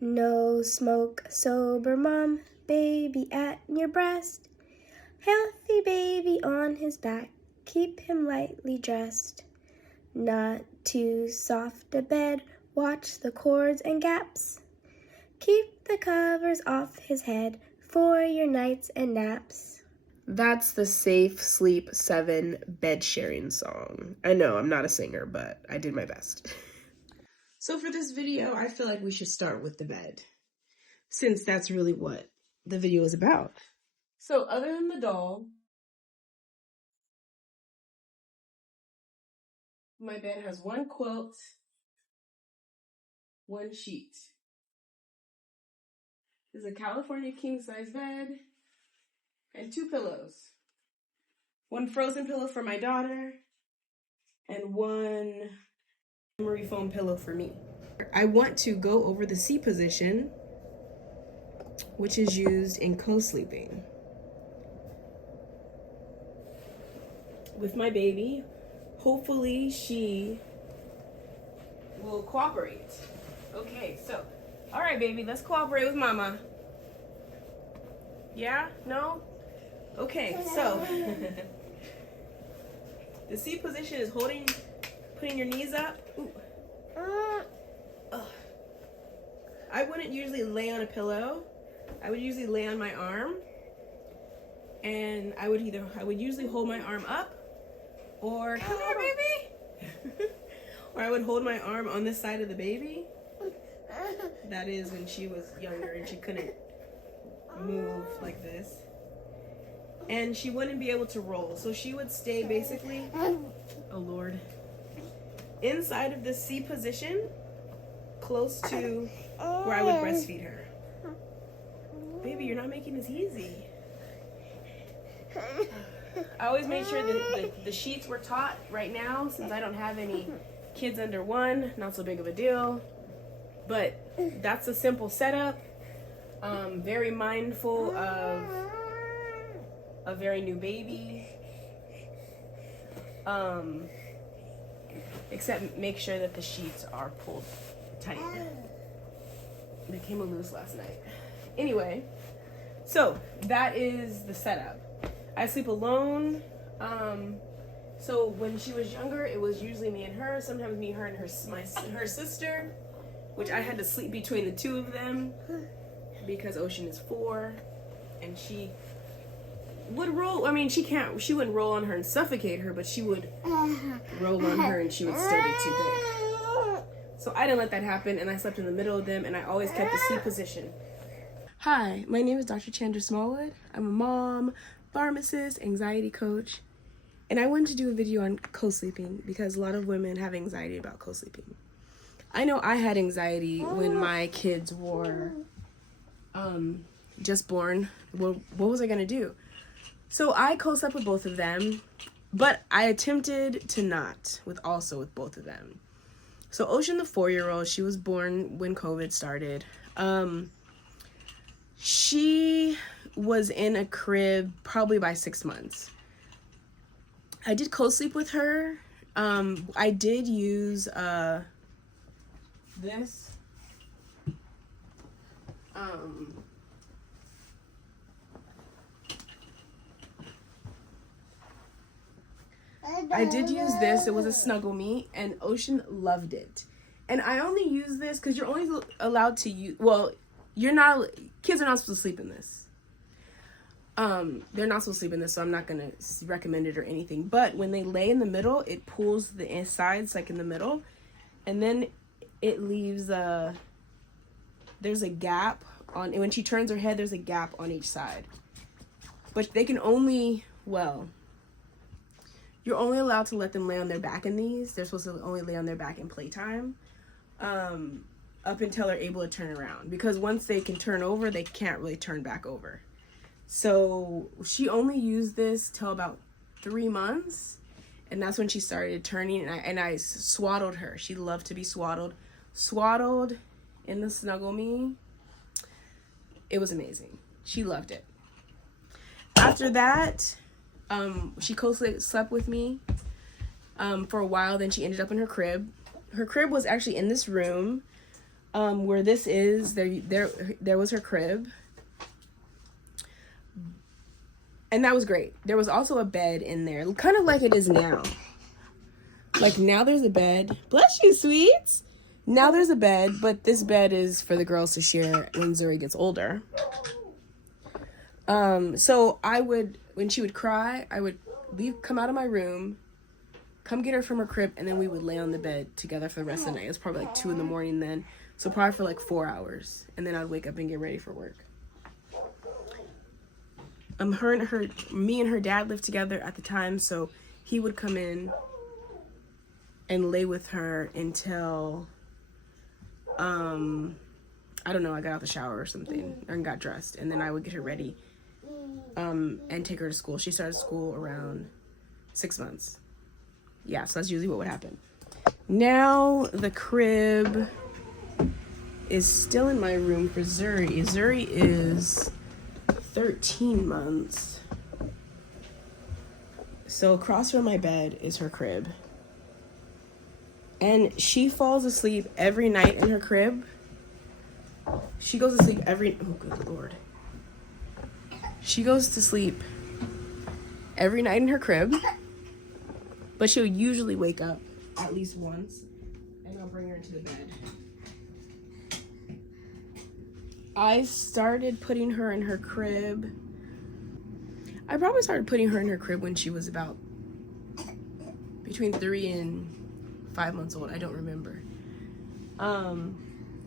No smoke, sober mom, baby at your breast. Healthy baby on his back, keep him lightly dressed. Not too soft a bed, watch the cords and gaps. Keep the covers off his head for your nights and naps. That's the Safe Sleep 7 bed sharing song. I know I'm not a singer, but I did my best. So for this video, I feel like we should start with the bed, since that's really what the video is about. So other than the doll, my bed has one quilt, one sheet. This is a California king-size bed and 2 pillows. One frozen pillow for my daughter and one memory foam pillow for me. I want to go over the C position, which is used in co-sleeping with my baby. Hopefully she will cooperate. Okay, so, all right, baby, let's cooperate with mama. Yeah? No? Okay, so the C position is putting your knees up. Ooh. I wouldn't usually lay on a pillow. I would usually lay on my arm, and I would usually hold my arm up, or come here, baby, or I would hold my arm on this side of the baby. That is when she was younger and she couldn't move like this, and she wouldn't be able to roll, so she would stay basically, oh Lord, inside of the C position, close to where I would breastfeed her. Baby, you're not making this easy. I always made sure that the sheets were taut right now, since I don't have any kids under 1, not so big of a deal. But that's a simple setup. Very mindful of a very new baby. Except make sure that the sheets are pulled tight. They came loose last night. Anyway, so that is the setup. I sleep alone. So when she was younger, it was usually me and her. Sometimes me, her, and her sister, which I had to sleep between the 2 of them because Ocean is 4, and she would roll. I mean, she wouldn't roll on her and suffocate her, but she would roll on her and she would still be too big. So I didn't let that happen, and I slept in the middle of them, and I always kept the C position. Hi, my name is Dr. Chandra Smallwood. I'm a mom, pharmacist, anxiety coach, and I wanted to do a video on co-sleeping because a lot of women have anxiety about co-sleeping. I know I had anxiety when my kids were just born. Well, what was I gonna do? So I co-slept with both of them, but I attempted to not with both of them. So Ocean, the 4-year-old, she was born when COVID started. She was in a crib probably by 6 months. I did co-sleep with her. I did use this. I did use this. It was a Snuggle Me, and Ocean loved it. And I only use this because you're only allowed to use, well, kids are not supposed to sleep in this. They're not supposed to sleep in this, so I'm not going to recommend it or anything. But when they lay in the middle, it pulls the insides, like in the middle, and then it leaves there's a gap on, when she turns her head, there's a gap on each side. But they can only, you're only allowed to let them lay on their back in these. They're supposed to only lay on their back in playtime, up until they're able to turn around. Because once they can turn over, they can't really turn back over. So she only used this till about 3 months, and that's when she started turning, and I swaddled her. She loved to be swaddled. Swaddled in the Snuggle Me. It was amazing. She loved it. After that, she co-slept with me for a while. Then she ended up in her crib. Her crib was actually in this room. Where this is, there was her crib. And that was great. There was also a bed in there, kind of like it is now. Like now there's a bed. Bless you, sweets. Now there's a bed, but this bed is for the girls to share when Zuri gets older. So I would, when she would cry, I would come out of my room, come get her from her crib, and then we would lay on the bed together for the rest of the night. It was probably like 2 a.m. then. So probably for like 4 hours. And then I'd wake up and get ready for work. Me and her dad lived together at the time, so he would come in and lay with her until, I don't know, I got out the shower or something, and got dressed, and then I would get her ready, and take her to school. She started school around 6 months. Yeah, so that's usually what would happen. Now the crib is still in my room for Zuri. Zuri is 13 months. So across from my bed is her crib. And she falls asleep every night in her crib. She goes to sleep oh good Lord. She goes to sleep every night in her crib. But she'll usually wake up at least once. And I'll bring her into the bed. I started putting her in her crib. I probably started putting her in her crib when she was about between 3 and 5 months old. I don't remember.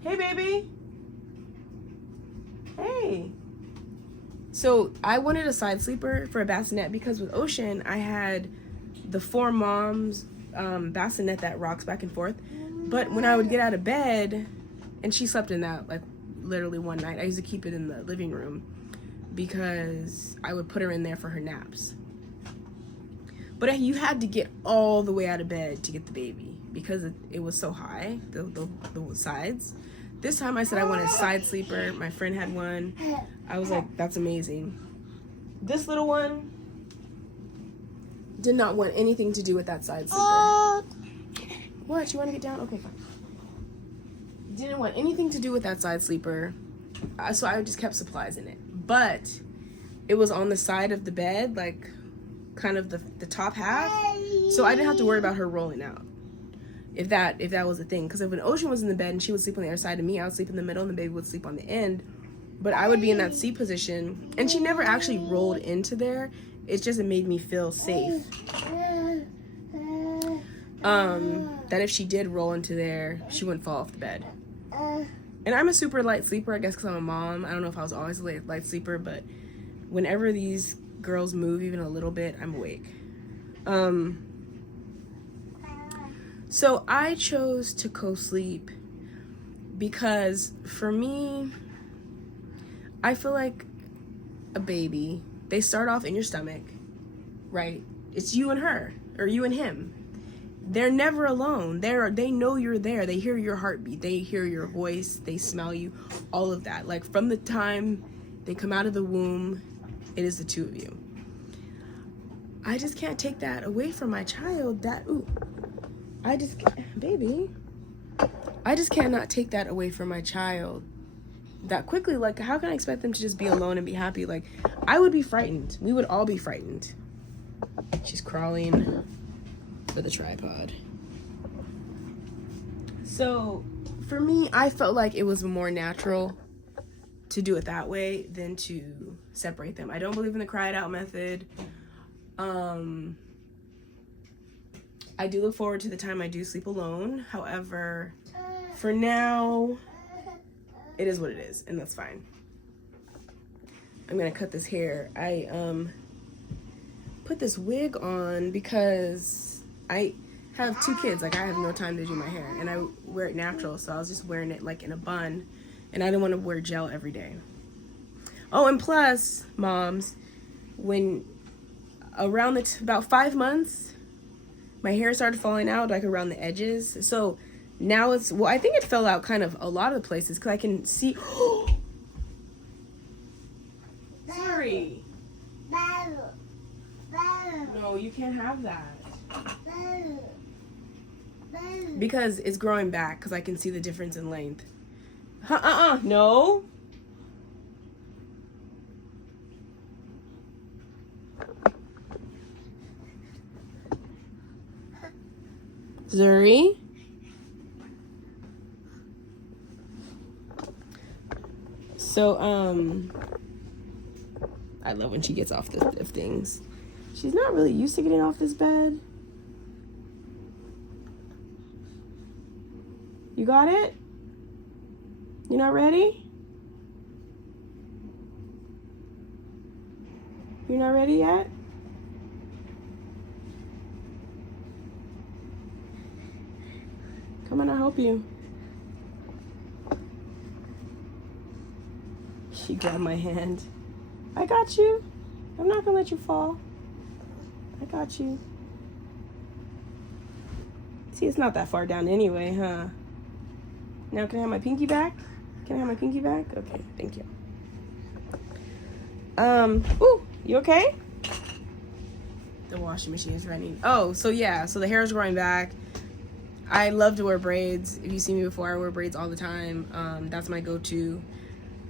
Hey, baby. Hey. So I wanted a side sleeper for a bassinet because with Ocean, I had the 4 moms bassinet that rocks back and forth. But when I would get out of bed, and she slept in that like literally one night, I used to keep it in the living room because I would put her in there for her naps. But you had to get all the way out of bed to get the baby because it was so high, the sides. This time I said I wanted a side sleeper. My friend had one. I was like, that's amazing. This little one did not want anything to do with that side sleeper. What? You want to get down? Okay, fine. Didn't want anything to do with that side sleeper. So I just kept supplies in it. But it was on the side of the bed, like kind of the top half. So I didn't have to worry about her rolling out. If that was the thing. Because if an Ocean was in the bed and she would sleep on the other side of me, I would sleep in the middle and the baby would sleep on the end. But I would be in that C position. And she never actually rolled into there. It's just it made me feel safe. That if she did roll into there, she wouldn't fall off the bed. And I'm a super light sleeper, I guess because I'm a mom. I don't know if I was always a light sleeper, but whenever these girls move even a little bit, I'm awake. So I chose to co-sleep because for me, I feel like a baby, they start off in your stomach, right? It's you and her, or you and him. They're never alone. They know you're there. They hear your heartbeat. They hear your voice. They smell you. All of that. Like from the time they come out of the womb, it is the two of you. I just can't take that away from my child. I just cannot take that away from my child that quickly. Like, how can I expect them to just be alone and be happy? Like, I would be frightened. We would all be frightened. She's crawling for the tripod. So for me, I felt like it was more natural to do it that way than to separate them. I don't believe in the cry it out method. I do look forward to the time I do sleep alone. However, for now, it is what it is, and that's fine. I'm gonna cut this hair. I put this wig on because I have 2 kids. Like, I have no time to do my hair, and I wear it natural, so I was just wearing it like in a bun, and I didn't want to wear gel every day. Oh, and plus, moms, when around about 5 months, my hair started falling out, like around the edges. So now I think it fell out kind of a lot of the places because I can see. Sorry. No, you can't have that. Because it's growing back because I can see the difference in length. No. Zuri. So, I love when she gets off of things. She's not really used to getting off this bed. You got it? You not ready? You're not ready yet? Come on, I'll help you. She grabbed my hand. I got you. I'm not gonna let you fall. I got you. See, it's not that far down anyway, huh? Now can I have my pinky back? Can I have my pinky back? Okay, thank you. Ooh, you okay? The washing machine is running. Oh, so yeah, so the hair is growing back. I love to wear braids. If you see me before, I wear braids all the time. That's my go-to.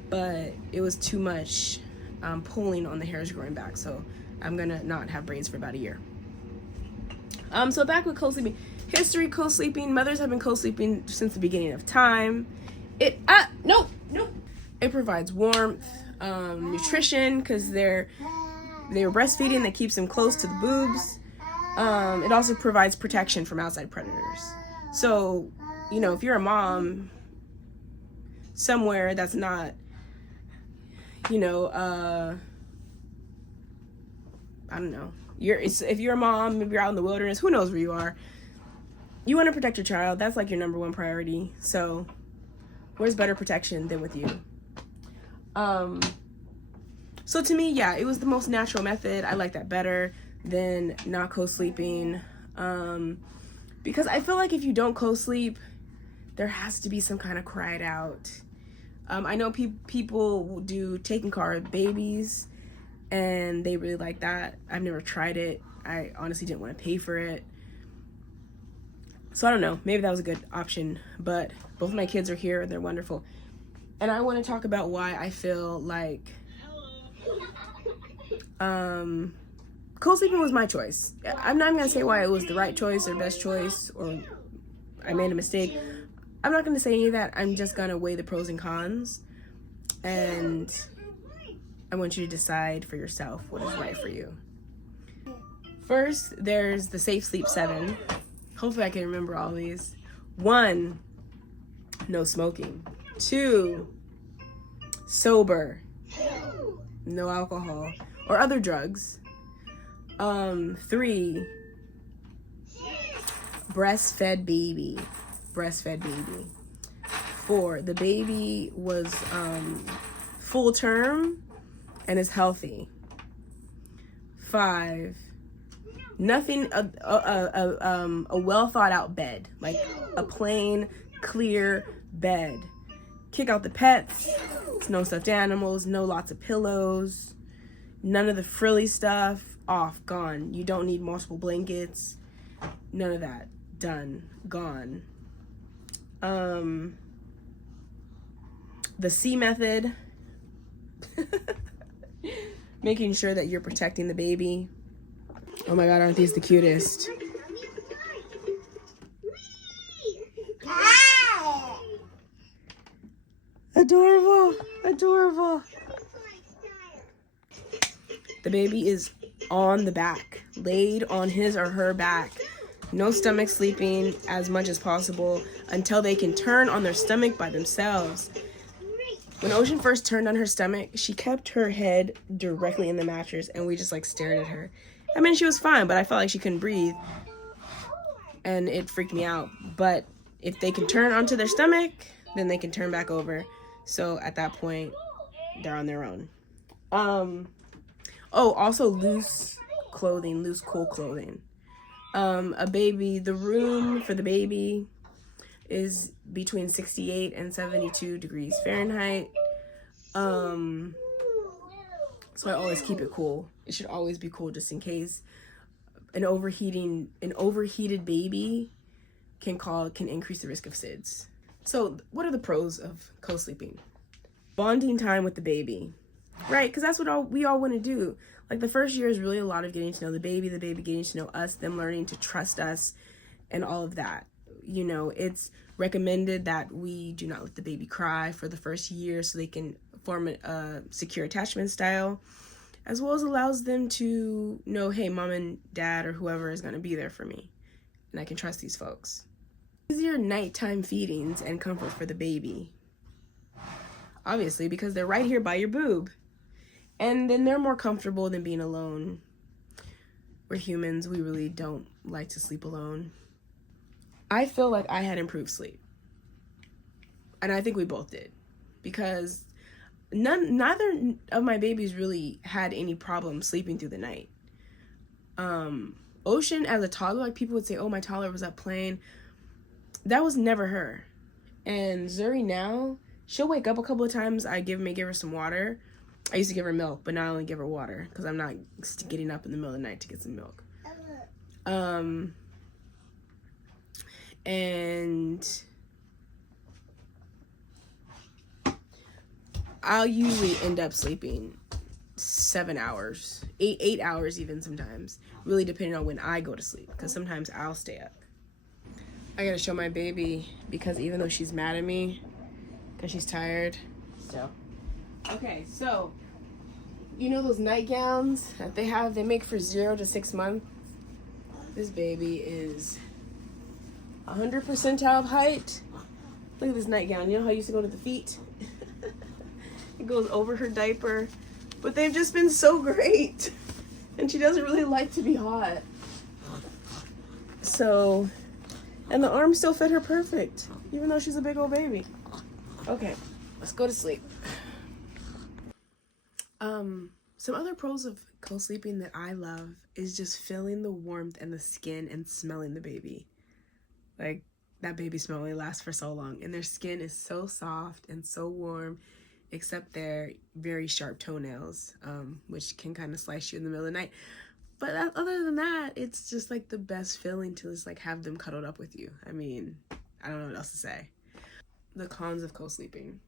But it was too much pulling on the hairs growing back, so I'm gonna not have braids for about a year. So back with co-sleeping. History, co-sleeping. Mothers have been co-sleeping since the beginning of time. It provides warmth, nutrition, because they're breastfeeding, that keeps them close to the boobs. It also provides protection from outside predators. So, you know, if you're a mom somewhere that's not, you know, I don't know. If you're a mom, maybe you're out in the wilderness, who knows where you are. You want to protect your child. That's like your number one priority. So where's better protection than with you? So to me, yeah, it was the most natural method. I like that better than not co-sleeping. Because I feel like if you don't co-sleep, there has to be some kind of cry it out. I know people do taking care of babies, and they really like that. I've never tried it. I honestly didn't want to pay for it. So I don't know, maybe that was a good option, but both of my kids are here and they're wonderful. And I want to talk about why I feel like co-sleeping was my choice. I'm not even going to say why it was the right choice or best choice or I made a mistake. I'm not going to say any of that. I'm just going to weigh the pros and cons, and I want you to decide for yourself what is right for you. First, there's the Safe Sleep 7. Hopefully I can remember all these. 1, no smoking. 2, sober, no alcohol or other drugs. 3, breastfed baby. 4, the baby was full term and is healthy. 5, nothing, a well thought out bed, like a plain, clear bed. Kick out the pets, no stuffed animals, no lots of pillows, none of the frilly stuff, off, gone. You don't need multiple blankets, none of that, done, gone. The C method, making sure that you're protecting the baby. Oh my God, aren't these the cutest? Adorable, adorable. The baby is on the back, laid on his or her back. No stomach sleeping as much as possible until they can turn on their stomach by themselves. When Ocean first turned on her stomach, she kept her head directly in the mattress and we just like stared at her. I mean, she was fine, but I felt like she couldn't breathe and it freaked me out. But if they can turn onto their stomach, then they can turn back over. So at that point, they're on their own. Also loose clothing, loose, cool clothing. The room for the baby is between 68 and 72 degrees Fahrenheit. So I always keep it cool. It should always be cool just in case. An overheated baby can increase the risk of SIDS. So what are the pros of co-sleeping? Bonding time with the baby, right? Because that's what we all want to do. Like the first year is really a lot of getting to know the baby getting to know us, them learning to trust us, and all of that. You know, it's recommended that we do not let the baby cry for the first year so they can form a secure attachment style, as well as allows them to know, hey, mom and dad or whoever is going to be there for me, and I can trust these folks. Easier nighttime feedings and comfort for the baby, obviously, because they're right here by your boob. And then they're more comfortable than being alone. We're humans, we really don't like to sleep alone. I feel like I had improved sleep. And I think we both did. Because neither of my babies really had any problem sleeping through the night. Ocean, as a toddler, like people would say, oh, my toddler was up playing. That was never her. And Zuri now, she'll wake up a couple of times. I may give her some water. I used to give her milk, but now I only give her water because I'm not getting up in the middle of the night to get some milk. And I'll usually end up sleeping 7 hours, 8 hours even sometimes, really depending on when I go to sleep, because sometimes I'll stay up. I gotta show my baby because even though she's mad at me because she's tired, so. Okay, so you know those nightgowns that they make for 0 to 6 months? This baby is 100 percentile of height. Look at this nightgown. You know how I used to go to the feet? It goes over her diaper. But they've just been so great. And she doesn't really like to be hot. So, and the arms still fit her perfect, even though she's a big old baby. Okay, let's go to sleep. Some other pros of co-sleeping that I love is just feeling the warmth and the skin and smelling the baby. Like, that baby smell only lasts for so long, and their skin is so soft and so warm, except their very sharp toenails, which can kind of slice you in the middle of the night. But other than that, it's just like the best feeling to just like have them cuddled up with you. I mean, I don't know what else to say. The cons of co-sleeping.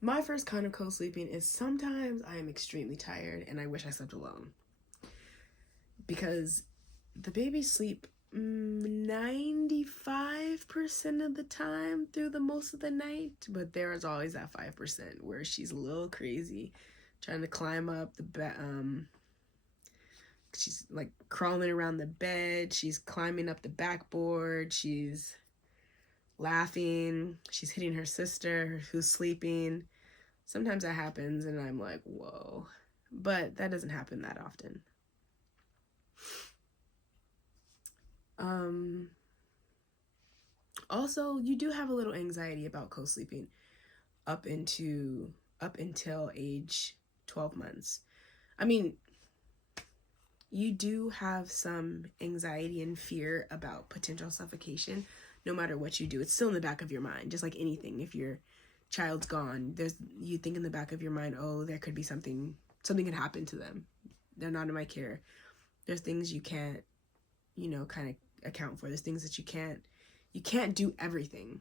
My first con of co-sleeping is sometimes I am extremely tired and I wish I slept alone. Because the babies sleep 95% of the time through the most of the night, but there is always that 5% where she's a little crazy, trying to climb up the bed. She's like crawling around the bed, she's climbing up the backboard, she's laughing, she's hitting her sister who's sleeping. Sometimes that happens and I'm like, whoa, but that doesn't happen that often. Also, you do have a little anxiety about co-sleeping up until age 12 months. I mean, you do have some anxiety and fear about potential suffocation no matter what you do. It's still in the back of your mind, just like anything. If your child's gone, you think in the back of your mind, oh, there could be something can happen to them. They're not in my care. There's things you can't, kind of account for. There's things that you can't do everything.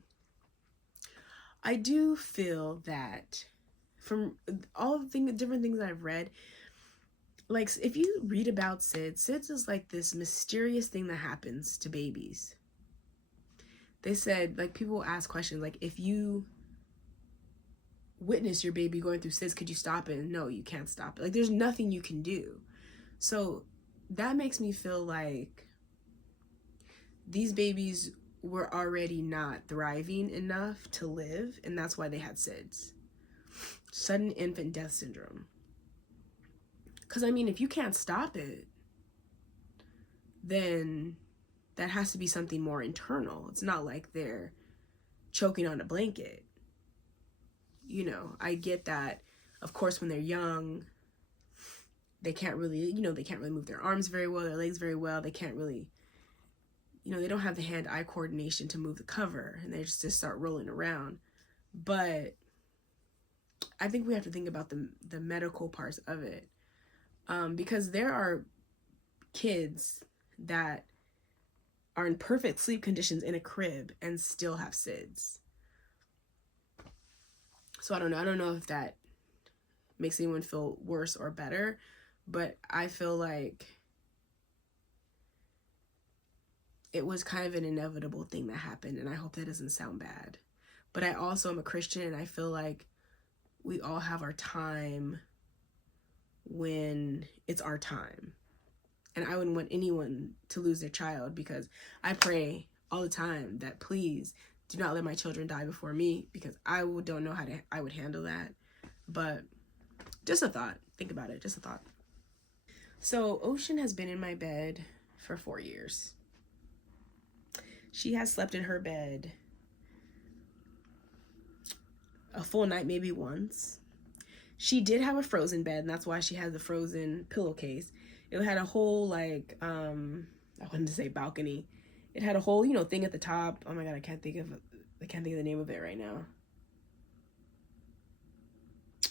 I do feel that from all the different things I've read, like if you read about SIDS is like this mysterious thing that happens to babies. They said, like, people ask questions like, if you witness your baby going through SIDS, could you stop it? And no, you can't stop it. Like, there's nothing you can do. So that makes me feel like these babies were already not thriving enough to live, and that's why they had SIDS. Sudden infant death syndrome. Because, I mean, if you can't stop it, then that has to be something more internal. It's not like they're choking on a blanket. I get that, of course, when they're young, they can't really move their arms very well, their legs very well. They can't really, they don't have the hand-eye coordination to move the cover, and they just start rolling around. But I think we have to think about the medical parts of it, because there are kids that are in perfect sleep conditions in a crib and still have SIDS. So I don't know if that makes anyone feel worse or better, but I feel like it was kind of an inevitable thing that happened, and I hope that doesn't sound bad. But I also am a Christian, and I feel like we all have our time when it's our time. And I wouldn't want anyone to lose their child, because I pray all the time that please do not let my children die before me, because I don't know how I would handle that. But just a thought. Think about it. Just a thought. So Ocean has been in my bed for 4 years. She has slept in her bed a full night, maybe once. She did have a frozen bed, and that's why she had the frozen pillowcase. It had a whole, like, I wanted to say balcony. It had a whole, thing at the top. Oh my God, I can't think of the name of it right now.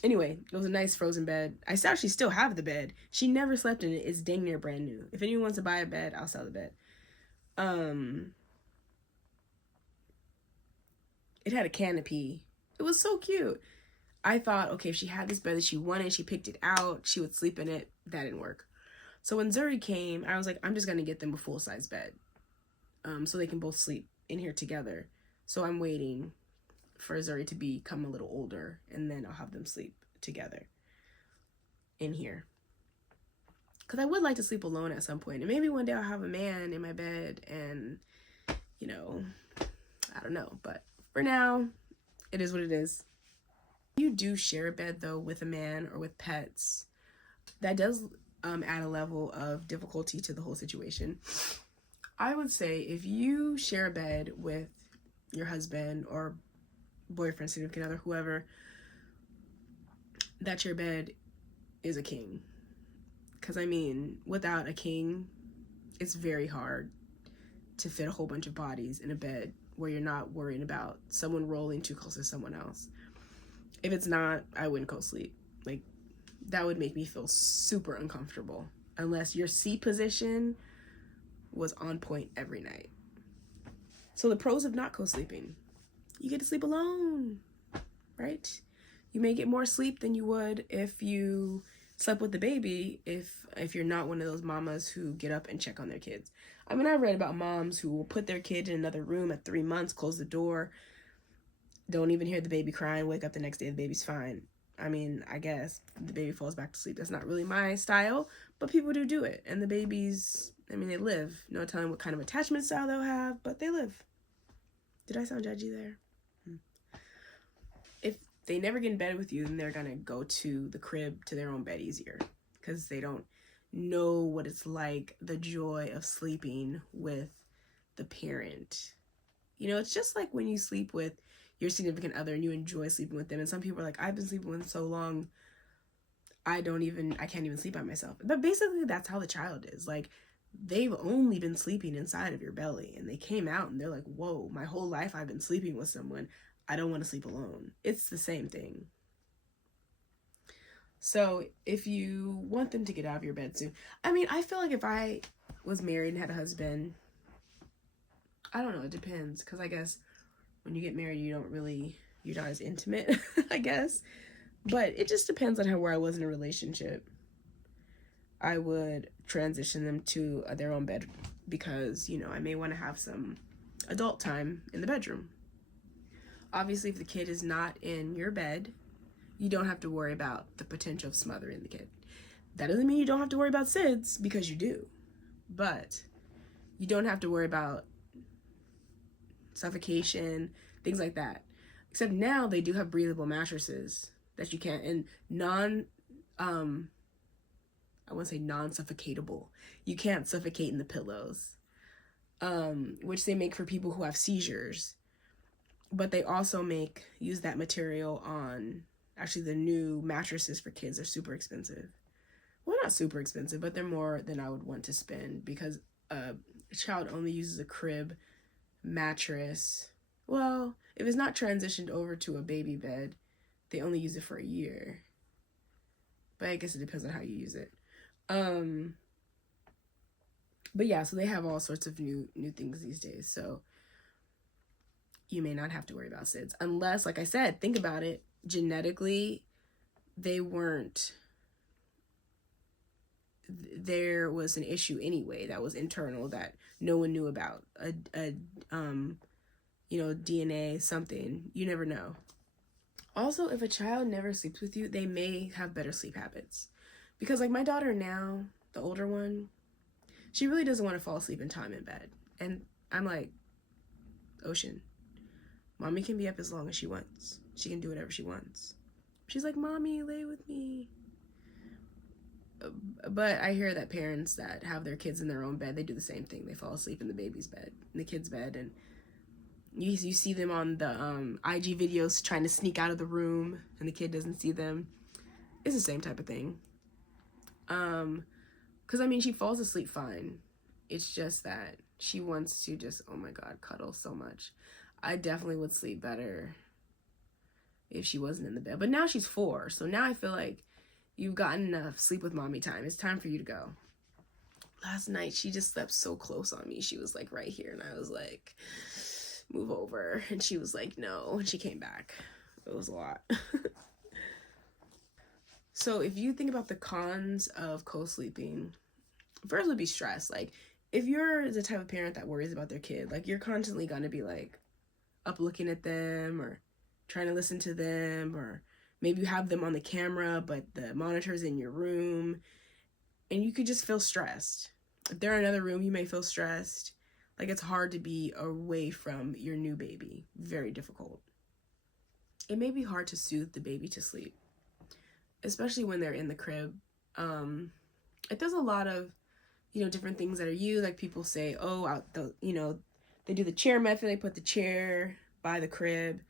Anyway, it was a nice frozen bed. I actually still have the bed. She never slept in it. It's dang near brand new. If anyone wants to buy a bed, I'll sell the bed. It had a canopy. It was so cute. I thought, okay, if she had this bed that she wanted, she picked it out, she would sleep in it. That didn't work. So when Zuri came, I was like, I'm just going to get them a full-size bed, so they can both sleep in here together. So I'm waiting for Zuri to become a little older, and then I'll have them sleep together in here. Because I would like to sleep alone at some point. And maybe one day I'll have a man in my bed, and, I don't know. But for now, it is what it is. You do share a bed, though, with a man or with pets, that does add a level of difficulty to the whole situation. I would say if you share a bed with your husband or boyfriend, significant other, whoever, that your bed is a king. Because, without a king, it's very hard to fit a whole bunch of bodies in a bed where you're not worrying about someone rolling too close to someone else. If it's not, I wouldn't co-sleep. Like, that would make me feel super uncomfortable unless your seat position was on point every night. So the pros of not co-sleeping: you get to sleep alone, right? You may get more sleep than you would if you slept with the baby, if you're not one of those mamas who get up and check on their kids. I read about moms who will put their kid in another room at 3 months, close the door, don't even hear the baby crying, wake up the next day, the baby's fine. I guess the baby falls back to sleep. That's not really my style, but people do it. And the babies, they live. No telling what kind of attachment style they'll have, but they live. Did I sound judgy there? If they never get in bed with you, then they're going to go to the crib, to their own bed easier, because they don't know what it's like, the joy of sleeping with the parent. It's just like when you sleep with your significant other and you enjoy sleeping with them. And some people are like, I've been sleeping with them so long, I can't even sleep by myself. But basically, that's how the child is. Like, they've only been sleeping inside of your belly, and they came out and they're like, whoa, my whole life I've been sleeping with someone. I don't want to sleep alone. It's the same thing. So if you want them to get out of your bed soon, I feel like if I was married and had a husband, I don't know, it depends. Because I guess when you get married, you're not as intimate, I guess. But it just depends on where I was in a relationship. I would transition them to their own bed because, I may want to have some adult time in the bedroom. Obviously, if the kid is not in your bed, you don't have to worry about the potential of smothering the kid. That doesn't mean you don't have to worry about SIDS, because you do. But you don't have to worry about suffocation, things like that. Except now they do have breathable mattresses that you can, and I wouldn't say non-suffocatable. You can't suffocate in the pillows, which they make for people who have seizures. But they also use that material on, actually the new mattresses for kids are super expensive. Well, not super expensive, but they're more than I would want to spend, because a child only uses a crib mattress. Well, if it's not transitioned over to a baby bed, they only use it for a year. But I guess it depends on how you use it. But yeah, so they have all sorts of new things these days. So you may not have to worry about SIDS. Unless, like I said, think about it. genetically, there was an issue anyway that was internal that no one knew about. DNA, something. You never know. Also, if a child never sleeps with you, they may have better sleep habits. Because like my daughter now, the older one, she really doesn't want to fall asleep in time in bed. And I'm like, Ocean, mommy can be up as long as she wants. She can do whatever she wants. She's like, mommy, lay with me. But I hear that parents that have their kids in their own bed, they do the same thing. They fall asleep in the baby's bed, in the kid's bed, and you see them on the IG videos trying to sneak out of the room and the kid doesn't see them. It's the same type of thing. Because I mean, she falls asleep fine. It's just that she wants to just, oh my God, cuddle so much. I definitely would sleep better if she wasn't in the bed. But now she's 4, so now I feel like you've gotten enough sleep with mommy time. It's time for you to go. Last night, she just slept so close on me. She was like right here, and I was like, move over. And she was like, no. And she came back. It was a lot. So if you think about the cons of co-sleeping, first would be stress. Like, if you're the type of parent that worries about their kid, like, you're constantly going to be like up looking at them or trying to listen to them, or maybe you have them on the camera but the monitor's in your room, and you could just feel stressed. If they're in another room, you may feel stressed. Like, it's hard to be away from your new baby. Very difficult. It may be hard to soothe the baby to sleep, especially when they're in the crib. It does a lot of, different things that are used. Like, people say, they do the chair method. They put the chair by the crib,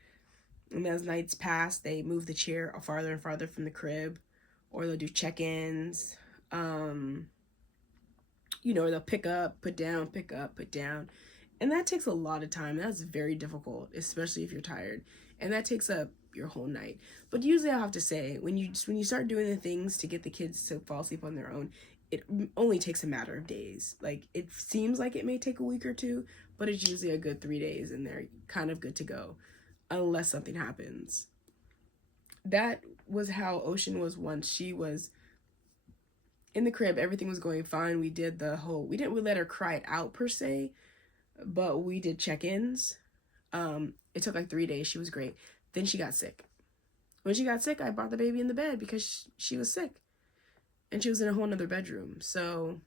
and as nights pass, they move the chair farther and farther from the crib, or they'll do check-ins. They'll pick up, put down, pick up, put down. And that takes a lot of time. That's very difficult, especially if you're tired. And that takes up your whole night. But usually I'll have to say, when you start doing the things to get the kids to fall asleep on their own, it only takes a matter of days. Like, it seems like it may take a week or 2, but it's usually a good 3 days and they're kind of good to go, unless something happens. That was how Ocean was once she was in the crib. Everything was going fine. We didn't really let her cry it out per se, but we did check-ins. It took like 3 days. She was great. Then she got sick. When she got sick, I brought the baby in the bed because she was sick. And she was in a whole nother bedroom. So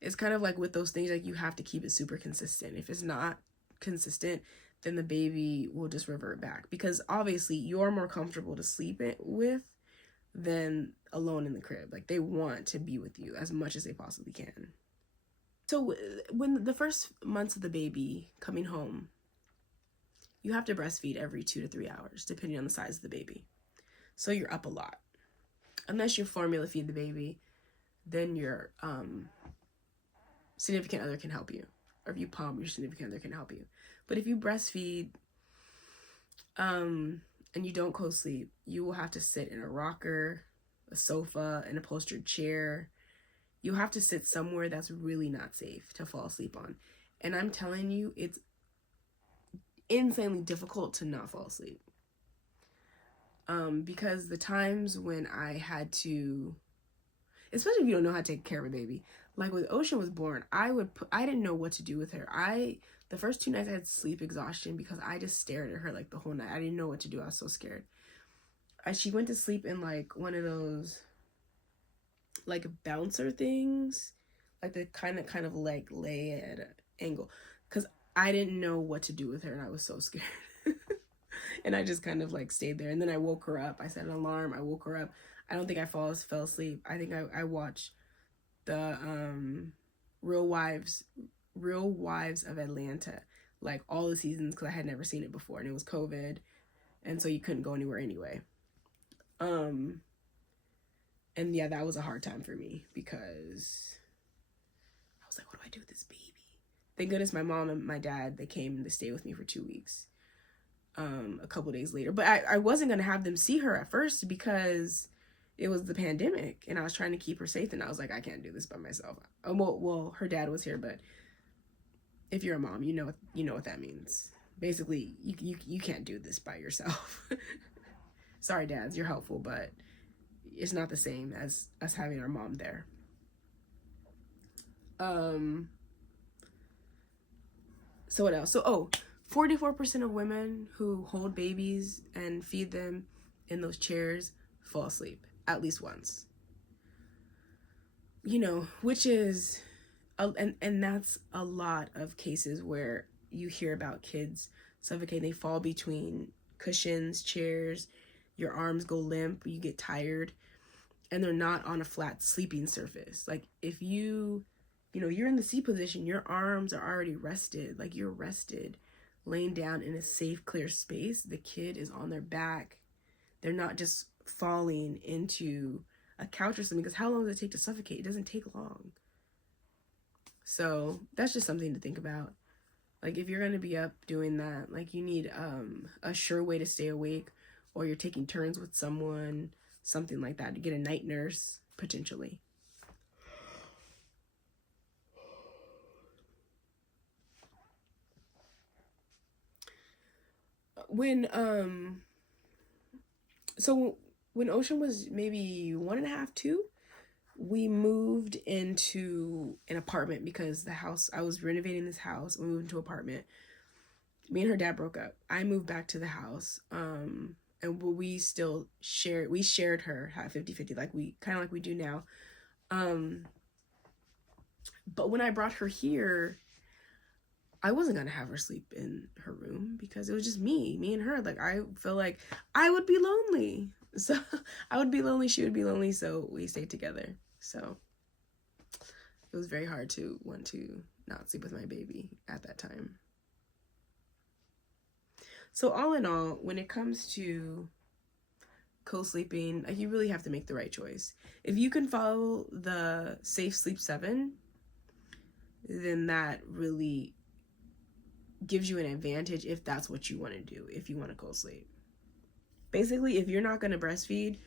it's kind of like with those things, like, you have to keep it super consistent. If it's not consistent, then the baby will just revert back. Because obviously you're more comfortable to sleep with than alone in the crib. Like, they want to be with you as much as they possibly can. So when the first months of the baby coming home, you have to breastfeed every 2 to 3 hours, depending on the size of the baby. So you're up a lot. Unless you formula feed the baby, then your significant other can help you. Or if you pump, your significant other can help you. But if you breastfeed and you don't co-sleep, you will have to sit in a rocker, a sofa, an upholstered chair. You'll have to sit somewhere that's really not safe to fall asleep on. And I'm telling you, it's insanely difficult to not fall asleep. Because the times when I had to, especially if you don't know how to take care of a baby, like when Ocean was born, I didn't know what to do with her. The first 2 nights I had sleep exhaustion because I just stared at her like the whole night. I didn't know what to do. I was so scared. She went to sleep in like one of those like bouncer things, like the kind of like lay at an angle, because I didn't know what to do with her and I was so scared. And I just kind of like stayed there. And then I woke her up. I set an alarm. I woke her up. I don't think I fell asleep. I think I watched the Real Wives of Atlanta, like all the seasons, because I had never seen it before, and it was COVID, and so you couldn't go anywhere anyway. And yeah, that was a hard time for me because I was like, what do I do with this baby? Thank goodness my mom and my dad, they came to stay with me for 2 weeks. A couple days later, but I wasn't gonna have them see her at first because it was the pandemic and I was trying to keep her safe, and I was like, I can't do this by myself. Well, her dad was here, but if you're a mom, you know what that means. Basically, you can't do this by yourself. Sorry, dads, you're helpful, but it's not the same as us having our mom there. So what else? So, 44% of women who hold babies and feed them in those chairs fall asleep at least once. You know, which is, and that's a lot of cases where you hear about kids suffocating. They fall between cushions, chairs, your arms go limp, you get tired, and they're not on a flat sleeping surface. Like if you're in the C position, your arms are already rested, like you're rested, laying down in a safe, clear space. The kid is on their back. They're not just falling into a couch or something, because how long does it take to suffocate? It doesn't take long. So that's just something to think about. Like if you're going to be up doing that, like you need a sure way to stay awake, or you're taking turns with someone, something like that, to get a night nurse potentially. When Ocean was maybe 1.5, 2, we moved into an apartment because the house, I was renovating this house. We moved into an apartment. Me and her dad broke up. I moved back to the house. And we still shared her 50-50, like we do now. But when I brought her here, I wasn't gonna have her sleep in her room because it was just me and her. Like I feel like I would be lonely. So I would be lonely, she would be lonely, so we stayed together. So it was very hard to want to not sleep with my baby at that time. So all in all, when it comes to co-sleeping, you really have to make the right choice. If you can follow the Safe Sleep 7, then that really gives you an advantage if that's what you want to do, if you want to co-sleep. Basically, if you're not going to breastfeed,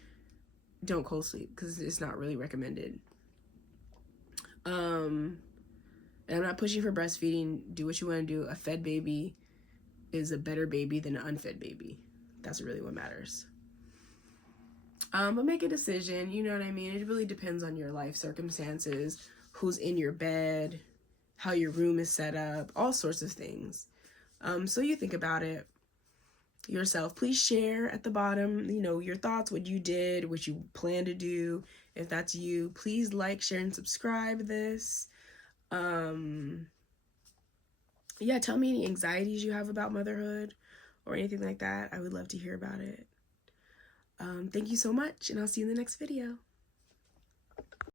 don't co-sleep because it's not really recommended. And I'm not pushing for breastfeeding. Do what you want to do. A fed baby is a better baby than an unfed baby. That's really what matters. But make a decision, you know what I mean? It really depends on your life circumstances, who's in your bed, how your room is set up, all sorts of things. So you think about it yourself. Please share at the bottom, your thoughts, what you did, what you plan to do. If that's you, please like, share, and subscribe this. Yeah, tell me any anxieties you have about motherhood or anything like that. I would love to hear about it. Thank you so much, and I'll see you in the next video.